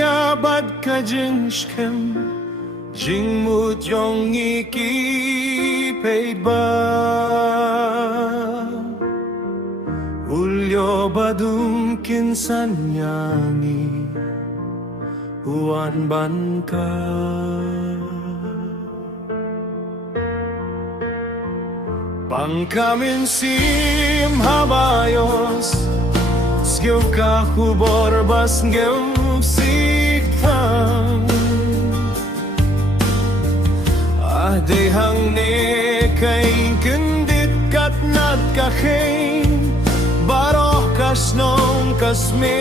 abad ka jing shkem jing mut yong iki paid ba ulyo badum kinsan yani uan ban ka pangkamin sim habayos skill ka hubor bas ngem sikang Ade hang ne kain kendit kat nat ka khain baroh kas nong kasme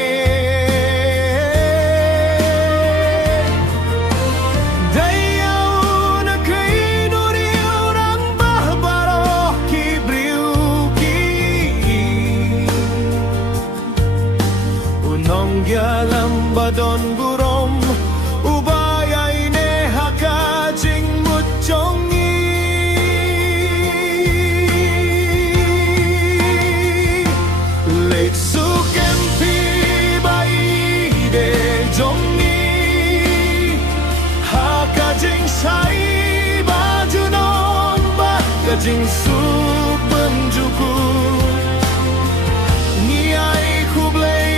Yalam badon burom ubayay ne hakajing mutjongi late sukem pi bai de jongi hakajing sai bajunon bakajing supen juku niai kublai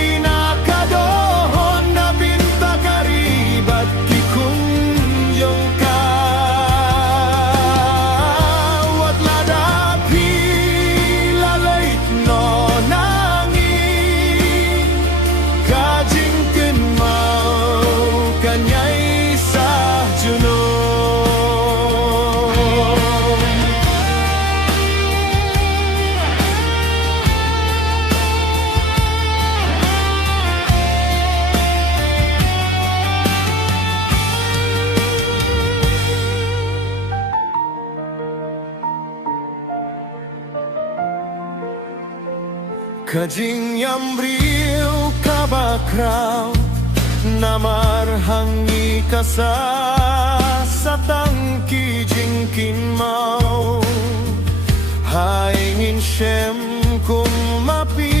Kajing yambriu kabakraw namar hangi kasa satang kijing kinmau haingin shem kumapi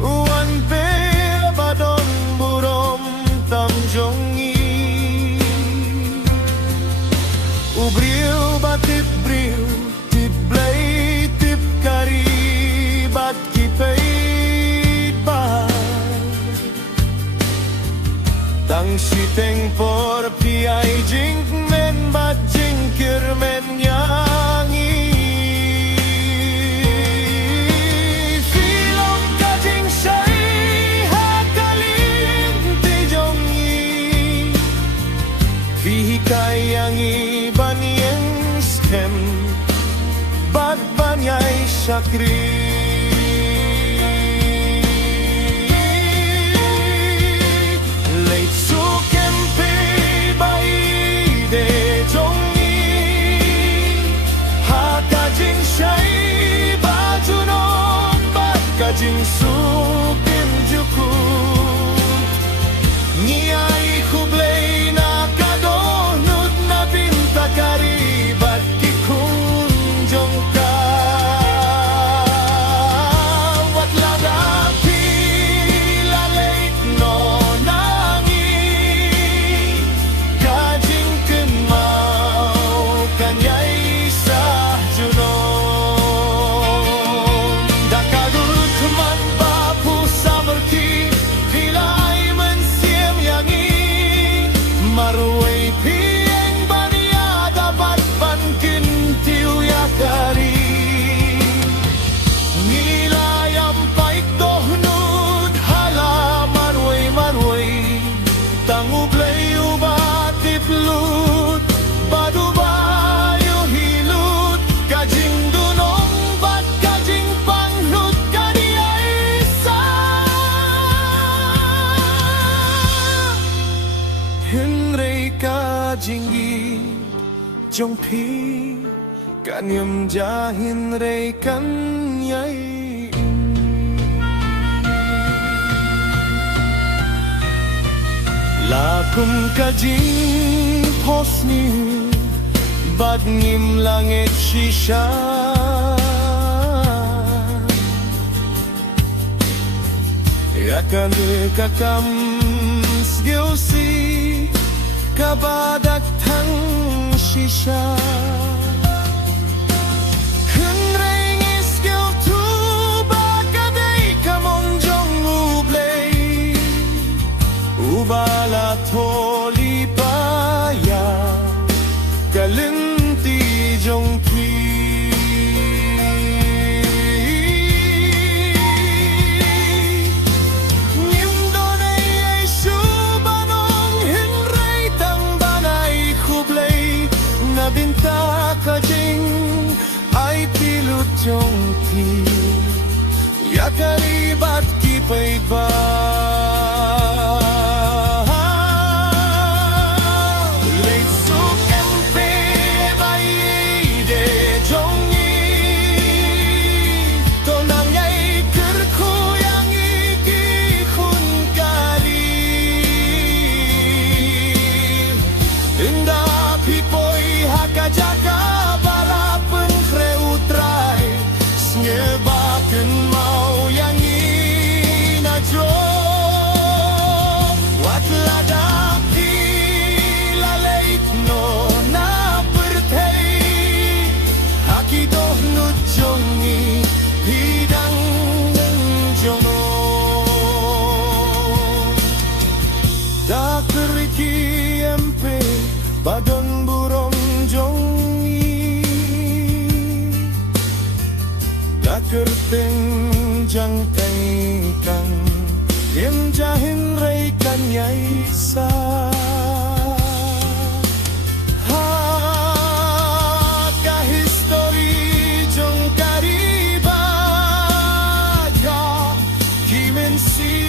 uan pe badon burom tamjongi ubriu batip briu tip blay tip kari bat ki paid ba tang si teng por pi ai jing men bat jing kir men yangi filong ka jing sai ha kalin ti jongi fi kai yangi banien stem bat banyai shakri Kajing sukim juku Niai kublay na kadonut na binta karibat kikunjong ka Wat lagapi lalait no nangi Kajing kemau kanyay sa juno jinggi jong pi kanyam jahin rei kan yai lakum kajing posni bad ngim langit shisha Yakan kakam sgilsi kabadak tang shisha Henreng isgil tu bakadai kamong jong ublay Ubala toli paya Galinti jong pi Binta kajing ay pilut jong ti Ya karibat kipay ba Late suk empe bayide jong i Tonang yay kerkuyang ikikun kali Indah pipoy Hakajaka balapan kreutrai Snyebaken mau yang inajo Watladaki lalait no na pertei Hakidoh nujongi hidang jono Dakeriki empe badon burong Dakerteng jang tengkang Yem jahin reikan yaisa Haka histori jong kariba Ya kimensi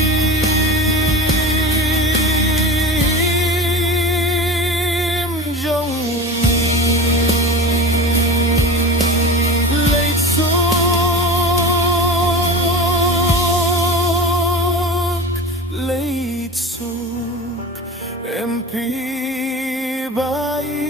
Late suk MP by